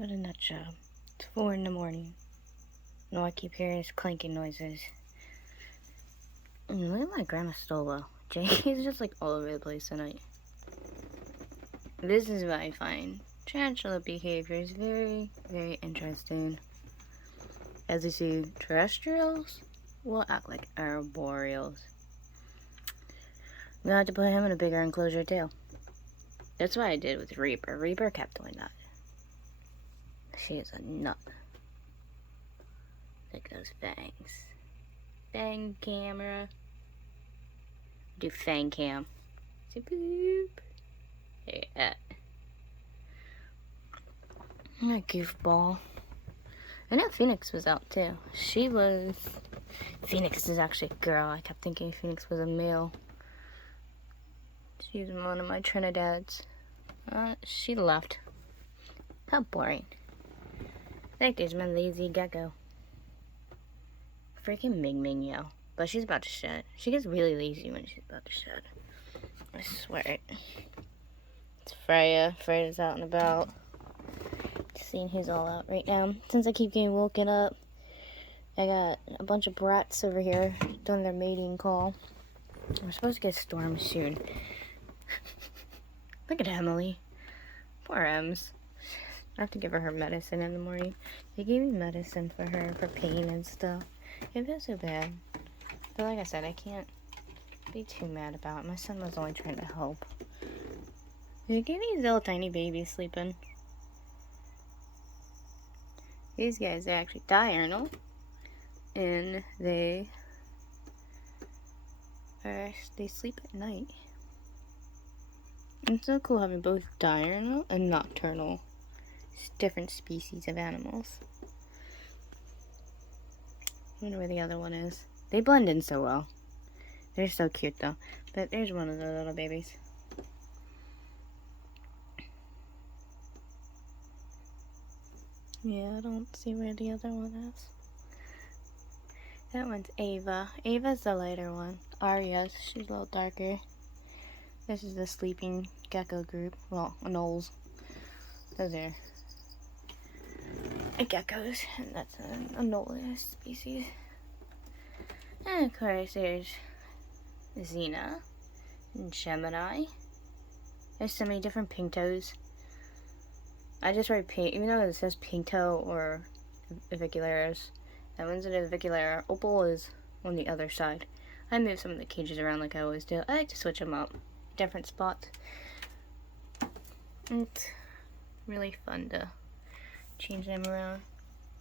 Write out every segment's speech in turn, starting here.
What a nut job. It's 4 in the morning. And all I keep hearing is clanking noises. And look at my grandma's stolo. Jay's just like all over the place tonight. This is what I find. Tarantula behavior is very, very interesting. As you see, terrestrials will act like arboreals. I'm gonna have to put him in a bigger enclosure too. That's what I did with Reaper. Reaper kept doing that. She is a nut. Look at those fangs. Fang camera. Do fang cam. See, boop. Hey, that goofball. I know Phoenix was out too. Phoenix is actually a girl. I kept thinking Phoenix was a male. She's one of my Trinidad's. She left. How boring. Like, there's my lazy gecko. Freaking Ming Ming, yo. But she's about to shed. She gets really lazy when she's about to shed. I swear it. It's Freya. Freya's out and about. Seeing who's all out right now. Since I keep getting woken up, I got a bunch of brats over here doing their mating call. We're supposed to get Storm soon. Look at Emily. Poor Ems. I have to give her medicine in the morning. They gave me medicine for her for pain and stuff. It feels so bad. But like I said, I can't be too mad about it. My son was only trying to help. They gave these little tiny babies sleeping. These guys are actually diurnal. And they sleep at night. It's so cool having both diurnal and nocturnal. Different species of animals. I wonder where the other one is. They blend in so well. They're so cute though. But there's one of the little babies. Yeah, I don't see where the other one is. That one's Ava. Ava's the lighter one. Arya's, she's a little darker. This is the sleeping gecko group. Well, anoles. Those are geckos, and that's an anola species. And of course, there's Xena and Gemini. There's so many different pinktoes. I just write pink, even though it says pinktoe or avicularis. That one's an aviculera. Opal is on the other side. I move some of the cages around like I always do. I like to switch them up, different spots. It's really fun to change them around.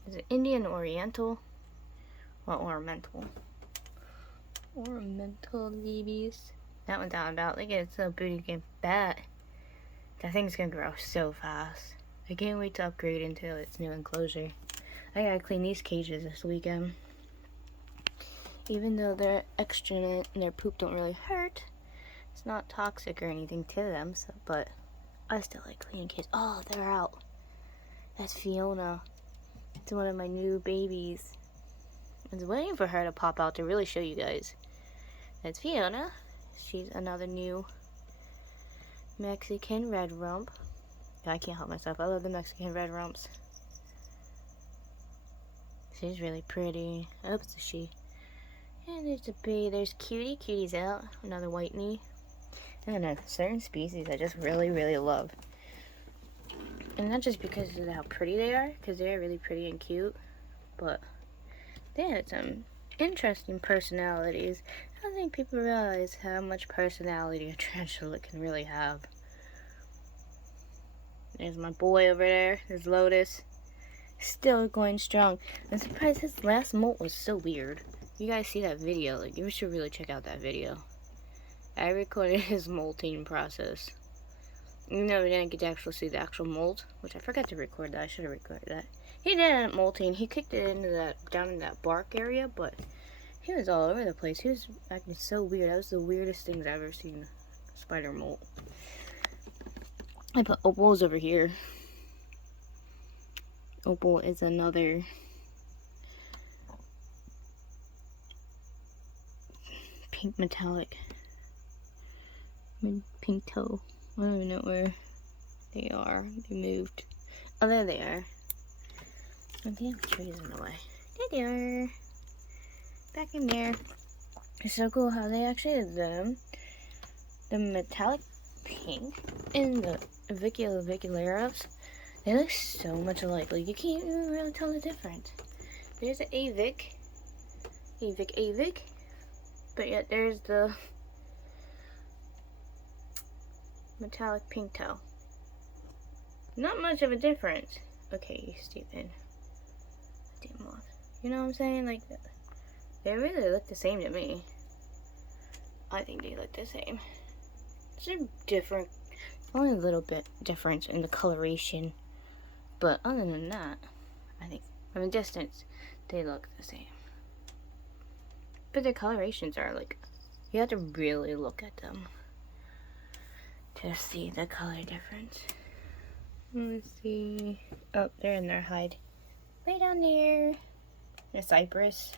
Is it Indian Oriental? Well, ornamental. Ornamental babies. That one's out and about. Look at it, it's a booty game bat. That thing's gonna grow so fast. I can't wait to upgrade into its new enclosure. I gotta clean these cages this weekend. Even though they're extranet and their poop don't really hurt, it's not toxic or anything to them, so, but I still like cleaning cages. Oh, they're out. That's Fiona. It's one of my new babies. I was waiting for her to pop out to really show you guys. That's Fiona. She's another new Mexican red rump. I can't help myself. I love the Mexican red rumps. She's really pretty. I hope it's a she. And there's a bee. There's Cutie. Cutie's out. Another white knee. I don't know. Certain species I just really, really love. And not just because of how pretty they are, because they're really pretty and cute, but they had some interesting personalities. I don't think people realize how much personality a tarantula can really have. There's my boy over there. There's Lotus. Still going strong. I'm surprised his last molt was so weird. You guys see that video? Like, you should really check out that video. I recorded his molting process. Even though we didn't get to actually see the actual molt, which I forgot to record that. I should have recorded that. He did end up molting. He kicked it into that, down in that bark area, but he was all over the place. He was acting so weird. That was the weirdest things I've ever seen a spider molt. I put Opal's over here. Opal is another pink metallic. Pink toe. I don't even know where they are. They moved. Oh, there they are. Oh, damn, trees in the way. There they are. Back in there. It's so cool how they actually have them. The metallic pink and the Vicularas. They look so much alike. Like, you can't even really tell the difference. There's an Avic. Avic. But yet there's the metallic pink toe. Not much of a difference. Okay, you stupid. Damn moth. You know what I'm saying? Like, they really look the same to me. I think they look the same. It's a different, only a little bit difference in the coloration. But other than that, I think from a distance, they look the same. But their colorations are like, you have to really look at them to see the color difference. Let's see. Oh, they're in their hide. Way down there. The cypress.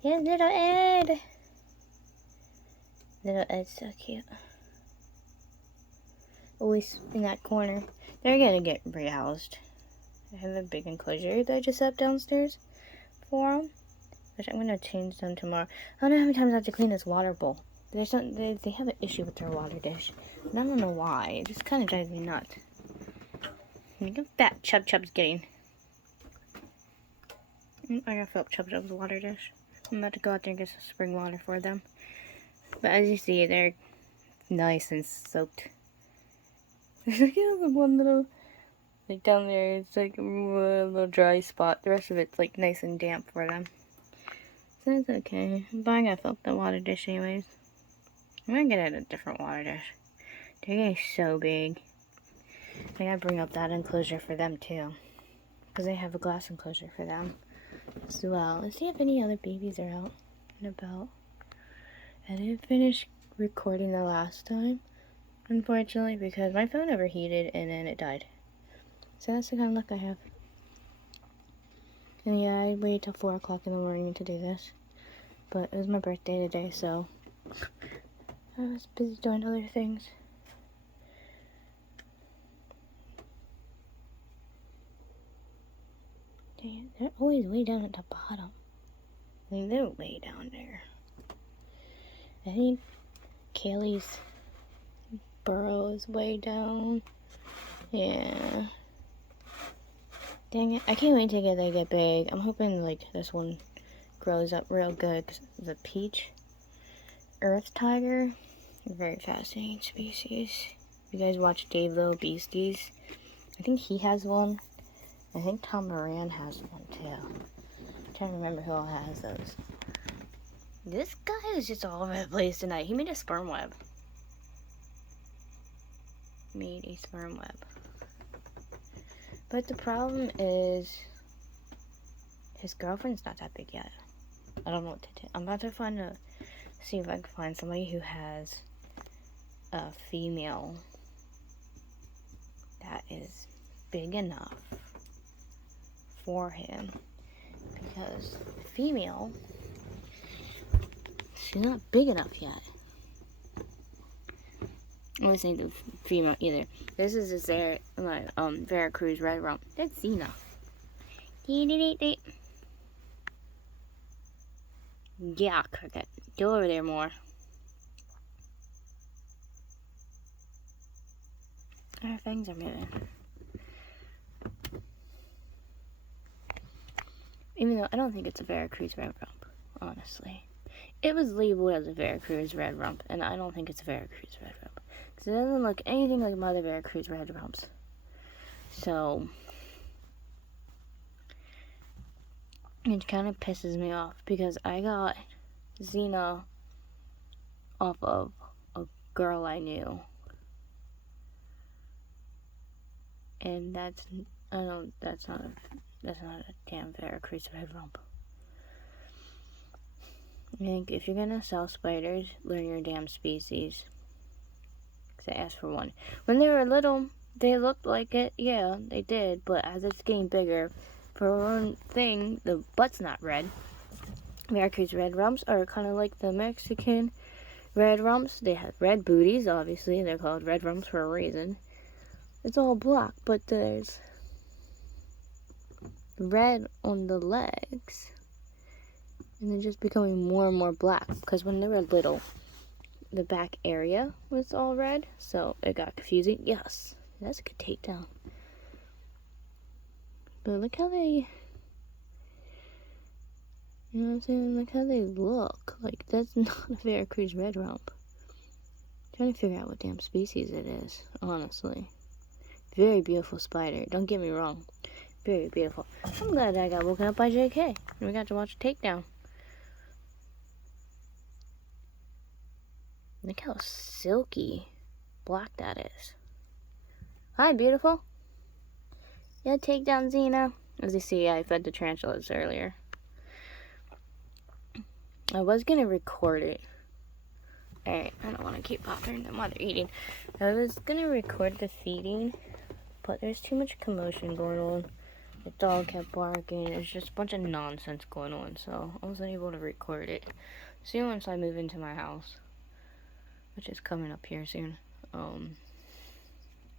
Yeah, little Ed. Little Ed's so cute. Always in that corner. They're gonna get rehoused. I have a big enclosure that I just set downstairs for them, which I'm gonna change them tomorrow. I don't know how many times I have to clean this water bowl. They have an issue with their water dish, and I don't know why. It just kind of drives me nuts. Look how fat Chub's getting. I gotta fill up Chub's water dish. I'm about to go out there and get some spring water for them. But as you see, they're nice and soaked. There's like one little, like down there, it's like a little dry spot. The rest of it's like nice and damp for them. So it's okay. But I gotta fill up the water dish anyways. I'm gonna get a different water dish. They're getting so big. I gotta bring up that enclosure for them too. Because I have a glass enclosure for them as well. Let's see if any other babies are out and about. I didn't finish recording the last time, unfortunately, because my phone overheated and then it died. So that's the kind of luck I have. And yeah, I waited till 4 o'clock in the morning to do this. But it was my birthday today, so I was busy doing other things. Dang it, they're always way down at the bottom. I mean, they're way down there. I think Kaylee's burrow is way down. Yeah. Dang it. I can't wait to they get big. I'm hoping like this one grows up real good. Cause the peach earth tiger, very fascinating species. You guys watch Dave Little Beasties? I think he has one. I think Tom Moran has one too. I'm trying to remember who all has those. This guy is just all over the place tonight. He made a sperm web. But the problem is his girlfriend's not that big yet. I don't know what to do. I'm about to see if I can find somebody who has a female that is big enough for him. Because the female, she's not big enough yet. I was saying the female either. This is just their Veracruz red rump. That's Xena. Yeah, Cricket. Go over there more. Our fangs are moving. Even though I don't think it's a Veracruz red rump, honestly. It was labeled as a Veracruz red rump, and I don't think it's a Veracruz red rump. Because it doesn't look anything like my other Veracruz red rumps. So, it kind of pisses me off, because I got Xena off of a girl I knew. And that's not a damn Veracruz red rump. I think if you're gonna sell spiders, learn your damn species. Because I asked for one. When they were little, they looked like it. Yeah, they did. But as it's getting bigger, for one thing, the butt's not red. Veracruz red rumps are kind of like the Mexican red rumps, they have red booties, obviously. They're called red rumps for a reason. It's all black, but there's red on the legs. And they're just becoming more and more black. Because when they were little, the back area was all red. So it got confusing. Yes, that's a good takedown. But look how they... You know what I'm saying? Look how they look. Like, that's not a Veracruz red rump. I'm trying to figure out what damn species it is, honestly. Very beautiful spider. Don't get me wrong. Very beautiful. I'm glad I got woken up by JK. And we got to watch a takedown. Look how silky black that is. Hi, beautiful. Yeah, takedown, Xena. As you see, I fed the tarantulas earlier. I was going to record it. Alright, I don't want to keep bothering them while they're eating. I was going to record the feeding, but there's too much commotion going on. The dog kept barking. There's just a bunch of nonsense going on, so I wasn't able to record it. See, once I move into my house, which is coming up here soon, I don't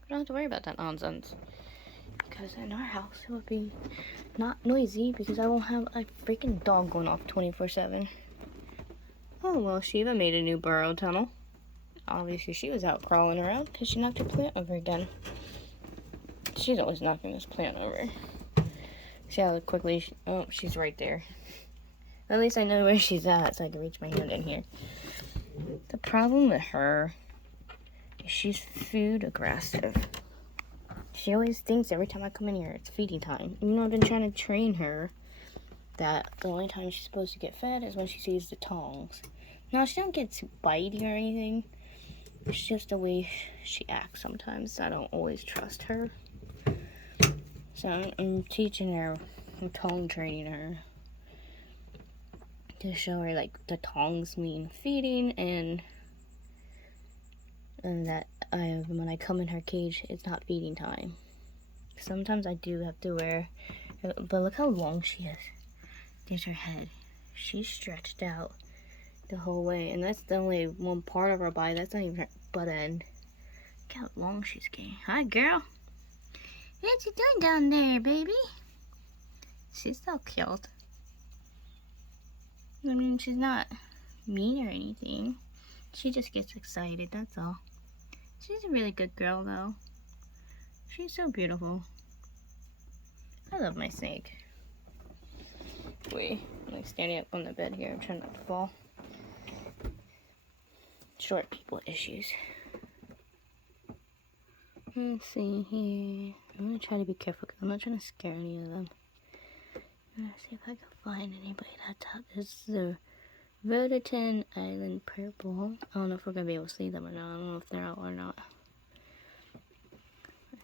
have to worry about that nonsense. Because in our house, it would be not noisy because I won't have a freaking dog going off 24/7. Oh, well, Shiva made a new burrow tunnel. Obviously, she was out crawling around because she knocked her plant over again. She's always knocking this plant over. See how quickly oh, she's right there. At least I know where she's at so I can reach my hand in here. The problem with her is she's food aggressive. She always thinks every time I come in here it's feeding time. You know, I've been trying to train her that the only time she's supposed to get fed is when she sees the tongs. Now, she don't get too bitey or anything. It's just the way she acts sometimes. I don't always trust her. So I'm teaching her, I'm tongue training her to show her like the tongs mean feeding and that when I come in her cage, it's not feeding time. Sometimes I do have to wear, but look how long she is. There's her head. She's stretched out the whole way, and that's the only one part of her body. That's not even her butt end. Look how long she's getting. Hi, girl. What you doing down there, baby? She's so cute. I mean, she's not mean or anything. She just gets excited, that's all. She's a really good girl, though. She's so beautiful. I love my snake. Wait, I'm like standing up on the bed here. I'm trying not to fall. Short people issues. Let's see here. I'm gonna try to be careful because I'm not trying to scare any of them. I'm gonna see if I can find anybody that's out. This is the Rhodoton Island Purple. I don't know if we're gonna be able to see them or not. I don't know if they're out or not.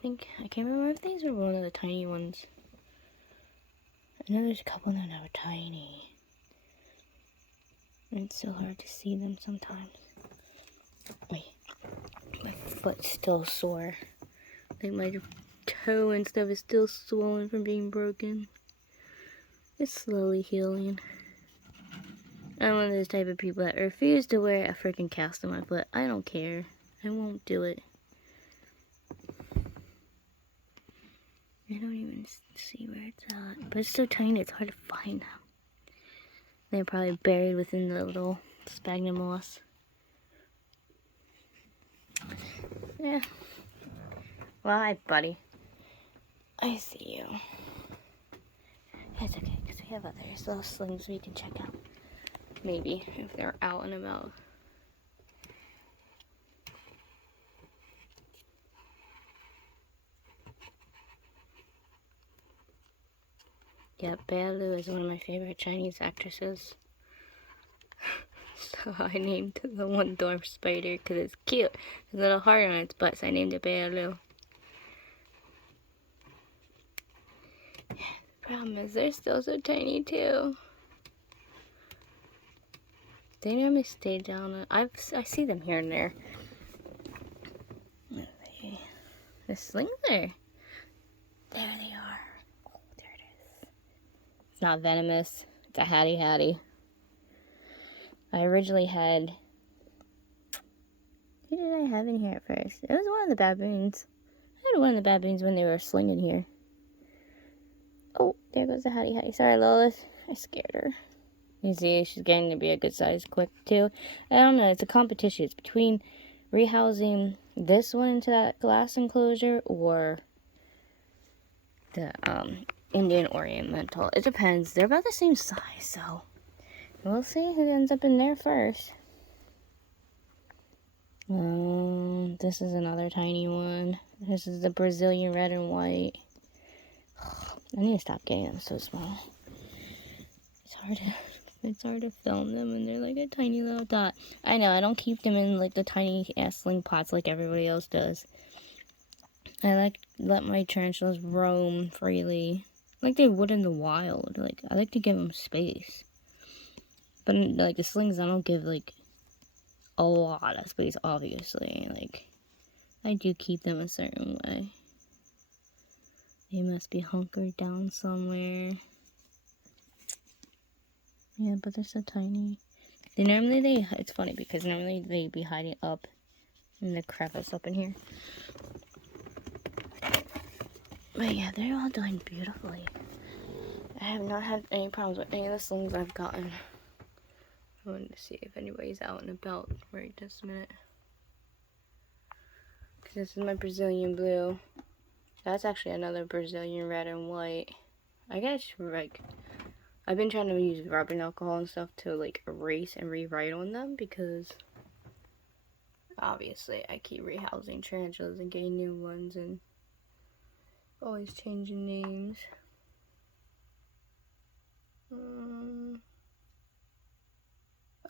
I can't remember if these are one of the tiny ones. I know there's a couple that are tiny. It's so hard to see them sometimes. Wait, my foot's still sore. Like my toe and stuff is still swollen from being broken. It's slowly healing. I'm one of those type of people that refuse to wear a freaking cast on my foot. I don't care. I won't do it. I don't even see where it's at. But it's so tiny, it's hard to find them. They're probably buried within the little sphagnum moss. Yeah. Well, hi, buddy. I see you. It's okay, because we have other little slings we can check out. Maybe, if they're out and about. Yeah, Bailu is one of my favorite Chinese actresses. So I named the one dwarf spider because it's cute. There's a little heart on its butt, so I named it Bailu. Problem is, they're still so tiny too. They normally stay down. I see them here and there. The sling there. There they are. Oh, there it is. It's not venomous. It's a hattie. I originally had Who did I have in here at first? It was one of the baboons. I had one of the baboons when they were slinging here. Oh, there goes the hattie. Sorry, Lolis. I scared her. You see, she's getting to be a good size quick, too. I don't know. It's a competition. It's between rehousing this one into that glass enclosure or the Indian Oriental. It depends. They're about the same size, so we'll see who ends up in there first. This is another tiny one. This is the Brazilian red and white. I need to stop getting them so small. It's hard to film them, and they're like a tiny little dot. I know, I don't keep them in like the tiny ass sling pots like everybody else does. I like let my tarantulas roam freely, like they would in the wild. Like I like to give them space, but like the slings, I don't give like a lot of space. Obviously, like I do keep them a certain way. They must be hunkered down somewhere. Yeah, but they're so tiny. It's funny because normally they be hiding up in the crevice up in here. But yeah, they're all doing beautifully. I have not had any problems with any of the slings I've gotten. I wanted to see if anybody's out and about right this minute. Because this is my Brazilian blue. That's actually another Brazilian red and white. I guess, like, I've been trying to use rubbing alcohol and stuff to, like, erase and rewrite on them because obviously I keep rehousing tarantulas and getting new ones and always changing names.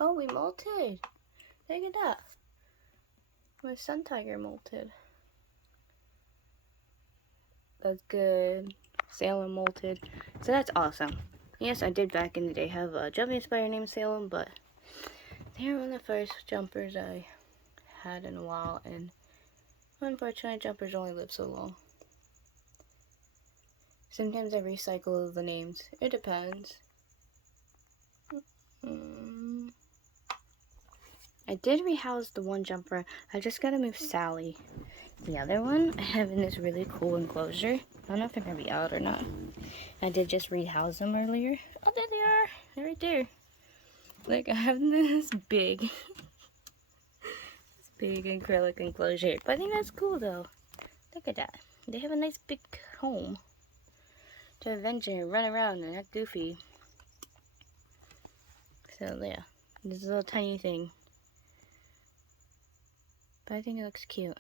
Oh, we molted. Look at that. My sun tiger molted. That's good. Salem molted. So that's awesome. Yes, I did back in the day have a jumping spider named Salem, but they were one of the first jumpers I had in a while, and unfortunately jumpers only live so long. Sometimes I recycle the names. It depends. I did rehouse the one jumper. I just gotta move Sally. The other one I have in this really cool enclosure. I don't know if they're gonna be out or not. I did just rehouse them earlier. Oh, there they are. They're right there. Like, I have this big acrylic enclosure. But I think that's cool though. Look at that. They have a nice big home to adventure and run around and act goofy. So yeah, this is a little tiny thing. But I think it looks cute.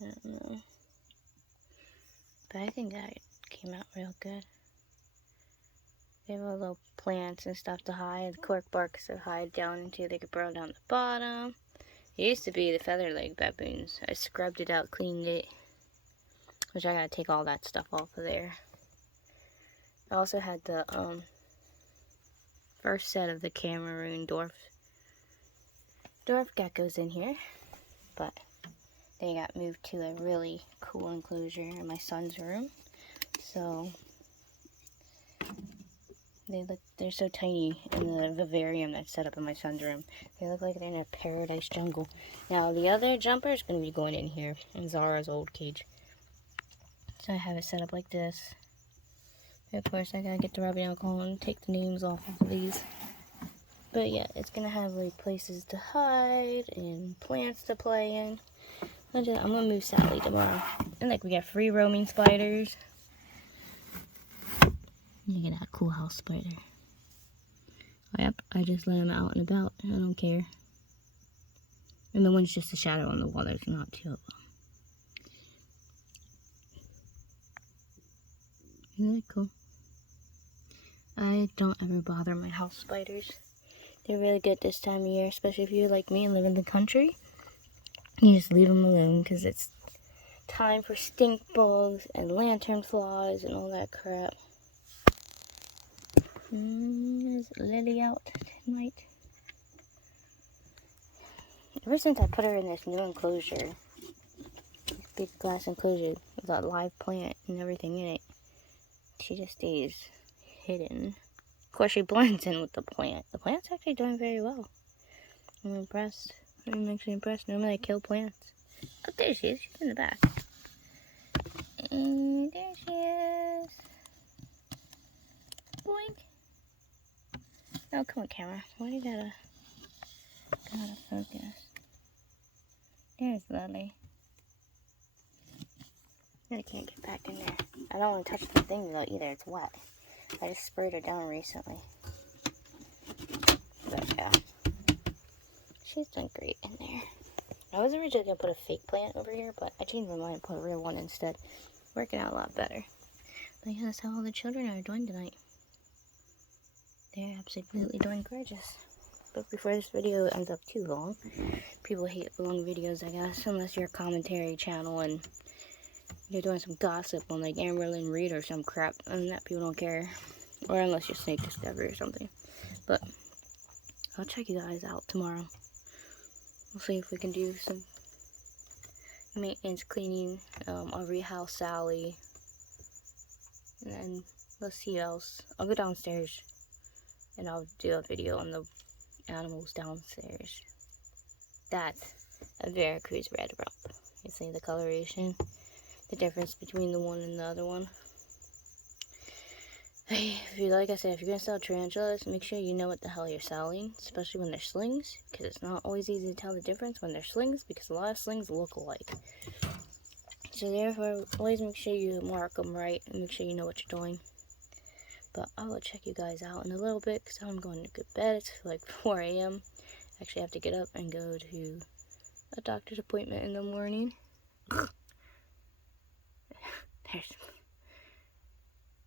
I don't know. But I think that came out real good. They have all little plants and stuff to hide. Cork barks to hide down into. They could burrow down the bottom. It used to be the feather leg baboons. I scrubbed it out, cleaned it. Which I gotta take all that stuff off of there. I also had the first set of the Cameroon dwarf geckos in here. But they got moved to a really cool enclosure in my son's room. So they're so tiny in the vivarium that's set up in my son's room. They look like they're in a paradise jungle. Now the other jumper is going to be going in here in Zara's old cage. So I have it set up like this. Of course I gotta get the rubbing alcohol and take the names off of these. But yeah, it's gonna have like places to hide and plants to play in. I'm gonna move Sally tomorrow. And like we got free roaming spiders. Look at that cool house spider. Yep, I just let him out and about. I don't care. And the one's just a shadow on the wall. There's not two of them. Isn't that cool? I don't ever bother my house spiders. They're really good this time of year, especially if you're like me and live in the country. You just leave them alone because it's time for stink bugs and lanternflies and all that crap. Is Lily out tonight? Ever since I put her in this new enclosure, this big glass enclosure with that live plant and everything in it, she just stays hidden. Of course, she blends in with the plant. The plant's actually doing very well. I'm impressed. I'm actually impressed. Normally I kill plants. Oh, there she is. She's in the back. And there she is. Boink. Oh, come on, camera. Why do you gotta focus? There's Lily. I can't get back in there. I don't want to touch the thing though either. It's wet. I just sprayed her down recently. But yeah. She's doing great in there. I was originally going to put a fake plant over here, but I changed my mind and put a real one instead. Working out a lot better. But yeah, that's how all the children are doing tonight. They're absolutely doing gorgeous. But before this video ends up too long, people hate long videos, I guess, unless you're a commentary channel and you're doing some gossip on like Amberlynn Reed or some crap, and that people don't care. Or unless you're Snake Discovery or something. But I'll check you guys out tomorrow. We'll see if we can do some maintenance cleaning. I'll rehouse Sally. And then let's see what else. I'll go downstairs and I'll do a video on the animals downstairs. That's a Veracruz red rump. You see the coloration? The difference between the one and the other one. Hey, like I said, if you're going to sell tarantulas, make sure you know what the hell you're selling, especially when they're slings, because it's not always easy to tell the difference when they're slings, because a lot of slings look alike. So therefore, always make sure you mark them right, and make sure you know what you're doing. But I will check you guys out in a little bit, because I'm going to go to bed. It's like 4 a.m. Actually, I have to get up and go to a doctor's appointment in the morning.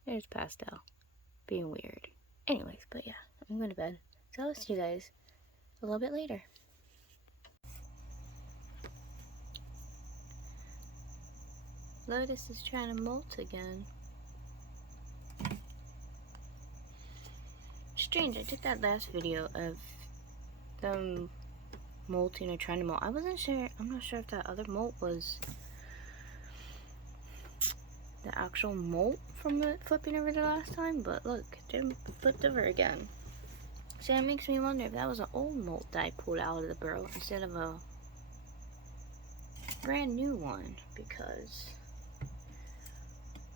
There's Pastel. Being weird. Anyways, but yeah, I'm going to bed. So I'll see you guys a little bit later. Lotus is trying to molt again. Strange, I took that last video of them molting or trying to molt. I wasn't sure, I'm not sure if that other molt was the actual molt from it flipping over the last time, but look, they flipped over again. So that makes me wonder if that was an old molt that I pulled out of the burrow instead of a brand new one, because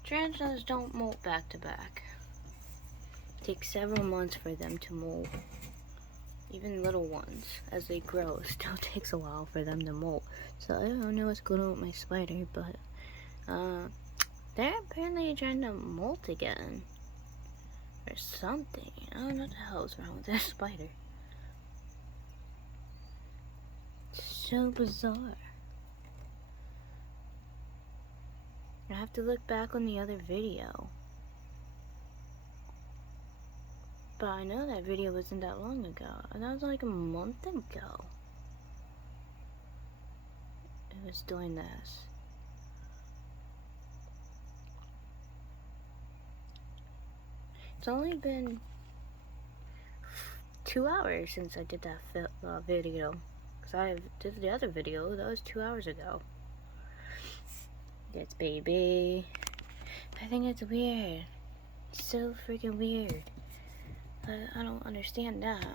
tarantulas don't molt back to back. It takes several months for them to molt. Even little ones, as they grow, it still takes a while for them to molt. So I don't know what's going on with my spider, but they're apparently trying to molt again. Or something. I don't know what the hell is wrong with that spider. It's so bizarre. I have to look back on the other video. But I know that video wasn't that long ago. And that was like a month ago. It was doing this. It's only been 2 hours since I did that video. Because I did the other video, that was 2 hours ago. It's baby. I think it's weird. It's so freaking weird. I don't understand that.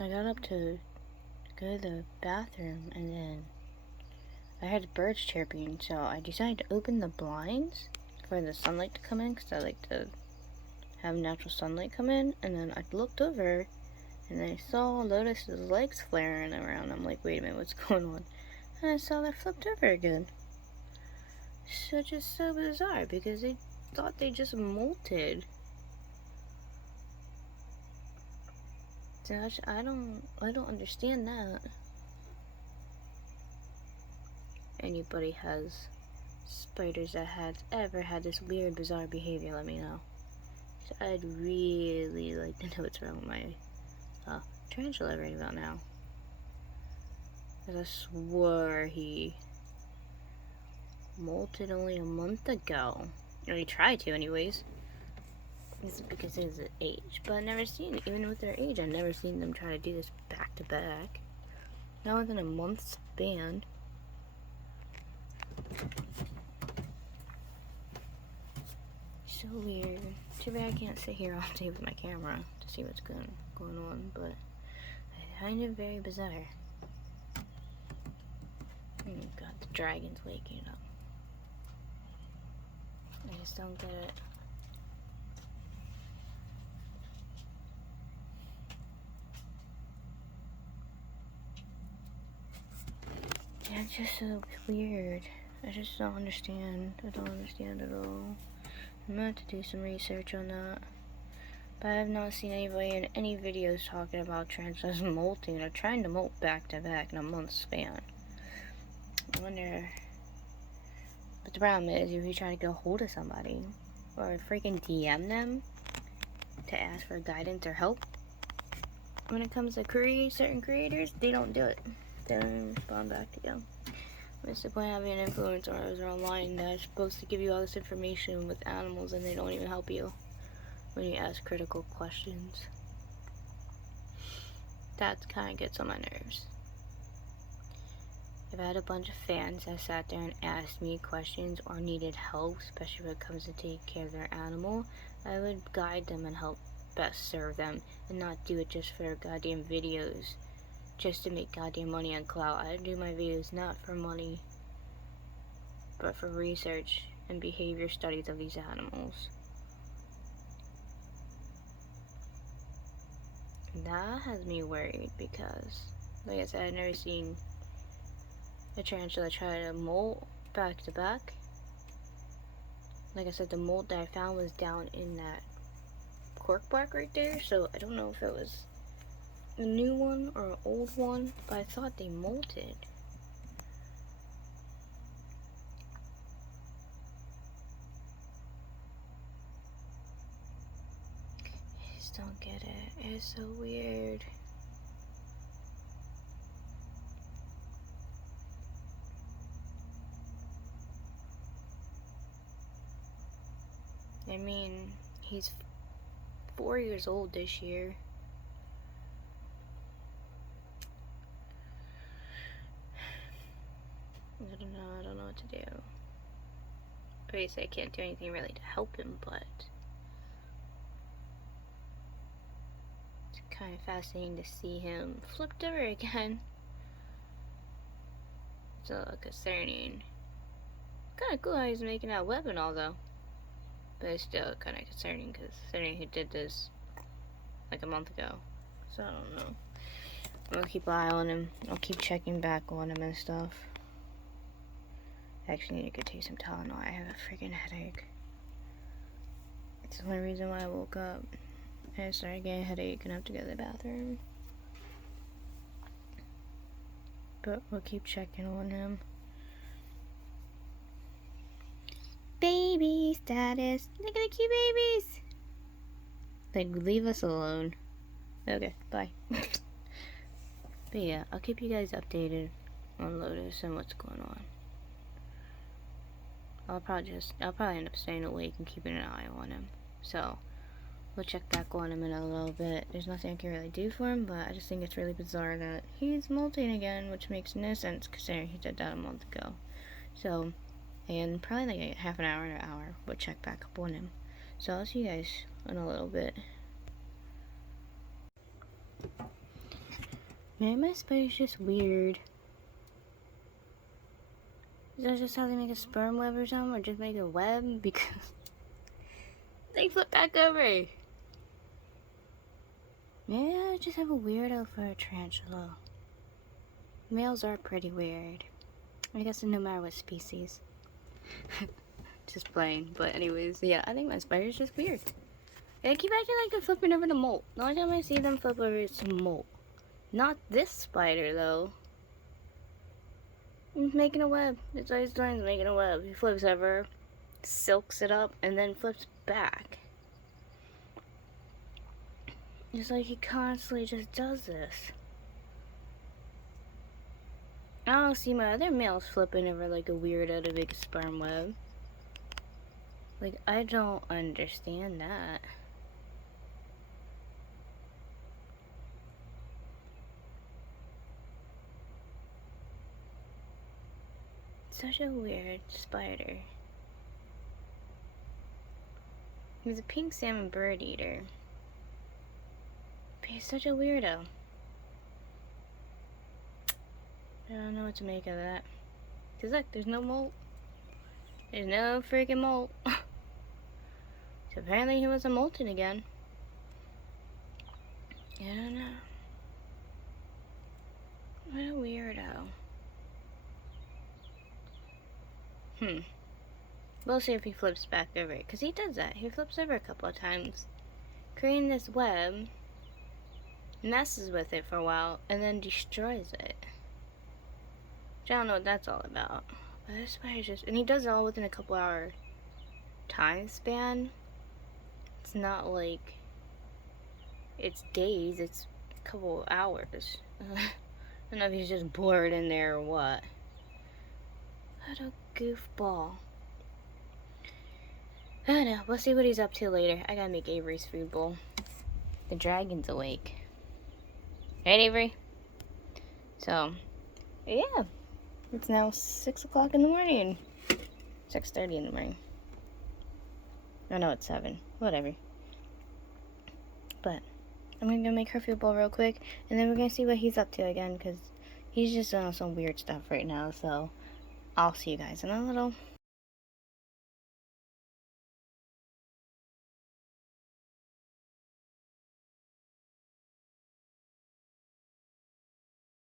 I got up to go to the bathroom, and then I heard the birds chirping, so I decided to open the blinds for the sunlight to come in, because I like to have natural sunlight come in. And then I looked over, and I saw Lotus's legs flaring around. I'm like, wait a minute, what's going on? And I saw that flipped over again. So just so bizarre, because they thought they just molted. So I don't understand that. Anybody has spiders that has ever had this weird, bizarre behavior, let me know. So I'd really like to know what's wrong with my tarantula right about now. Because I swore he molted only a month ago. Or he tried to anyways. This is because of his age. But I've never seen it. Even with their age, I've never seen them try to do this back to back. Not within a month's span. so weird. Too bad I can't sit here all day with my camera to see what's going on, but I find it very bizarre. God, the dragon's waking up. I just don't get it. Yeah, it's just so weird. I just don't understand. I don't understand at all. I'm gonna have to do some research on that. But I have not seen anybody in any videos talking about tarantulas molting or trying to molt back to back in a month span. I wonder. But the problem is, if you try to get a hold of somebody or freaking DM them to ask for guidance or help, when it comes to certain creators, they don't do it. They don't even respond back to you. What's the point of having an influencer online that's supposed to give you all this information with animals and they don't even help you when you ask critical questions? That kind of gets on my nerves. If I had a bunch of fans that sat there and asked me questions or needed help, especially when it comes to take care of their animal, I would guide them and help best serve them and not do it just for goddamn videos, just to make goddamn money on clout. I do my videos not for money, but for research and behavior studies of these animals. That has me worried because, like I said, I've never seen a tarantula try to molt back to back. Like I said, the molt that I found was down in that cork bark right there, so I don't know if it was a new one or an old one, but I thought they molted. I just don't get it. It's so weird. I mean, he's 4 years old this year. I don't know what to do. Obviously, I can't do anything really to help him, but it's kind of fascinating to see him flipped over again. It's a little concerning. Kind of cool how he's making that web and all, though. But it's still kind of concerning because considering he did this like a month ago. So I don't know. I'm gonna keep an eye on him. I'll keep checking back on him and stuff. I actually need to go take some Tylenol. I have a freaking headache. It's the only reason why I woke up. I started getting a headache and I have to go to the bathroom. But we'll keep checking on him. Baby status. Look at the cute babies. Like, leave us alone. Okay, bye. But yeah, I'll keep you guys updated on Lotus and what's going on. I'll probably end up staying awake and keeping an eye on him. So, we'll check back on him in a little bit. There's nothing I can really do for him, but I just think it's really bizarre that he's molting again, which makes no sense considering he did that a month ago. So, and probably like half an hour to an hour, we'll check back up on him. So, I'll see you guys in a little bit. Man, my spider's just weird. Is that just how they make a sperm web or something? Or just make a web? Because they flip back over. Yeah, I just have a weirdo for a tarantula. Males are pretty weird. I guess no matter what species. Just playing. But anyways, yeah, I think my spider's just weird. They keep acting like they're flipping over the molt. The only time I see them flip over is some molt. Not this spider, though. He's making a web. That's all he's doing, is making a web. He flips over, silks it up, and then flips back. It's like he constantly just does this. I don't see my other males flipping over like a weirdo to make a sperm web. Like, I don't understand that. Such a weird spider. He's a pink salmon bird eater. But he's such a weirdo. I don't know what to make of that. Cause look, there's no molt. There's no freaking molt. So apparently he wasn't molted again. I don't know. What a weirdo. We'll see if he flips back over it. Because he does that. He flips over a couple of times. Creating this web. Messes with it for a while. And then destroys it. Which I don't know what that's all about. But this spider's just... And he does it all within a couple hour time span. It's not like... It's days. It's a couple hours. I don't know if he's just blurred in there or what. What a goofball. I don't know. We'll see what he's up to later. I gotta make Avery's food bowl. The dragon's awake. Right, Avery? So, yeah. It's now 6 o'clock in the morning. 6:30 in the morning. Oh no, it's 7. Whatever. But, I'm gonna go make her food bowl real quick. And then we're gonna see what he's up to again. Because he's just doing some weird stuff right now. So, I'll see you guys in a little.